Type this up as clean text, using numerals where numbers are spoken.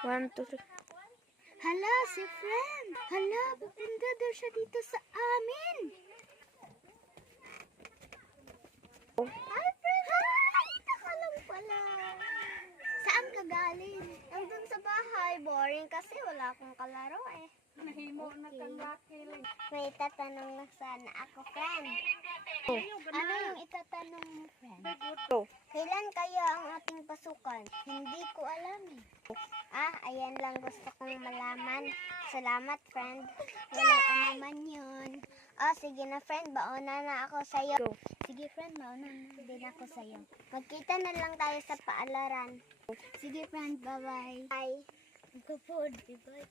1, 2, 3. Hala, si friend. Hala, pupunta daw siya dito sa amin. Hi, friend. Hi! Ito ka lang pala. Saan ka galing? Nandun sa bahay. Boring kasi wala akong kalaro eh. Nahimo na kang laki. May itatanong na sana ako, friend. Ano yung itatanong mo, friend? Go. Kailan kaya ang ating pasukan? Hindi ko alam eh. Ayan lang gusto kong malaman. Salamat, friend. Walang anuman yun. Sige na, friend. Bauna na ako sa'yo. Go. Sige, friend. Bauna na din ako sa'yo. Magkita na lang tayo sa paalaran. Sige, friend. Bye-bye. Bye. Good food. Bye-bye.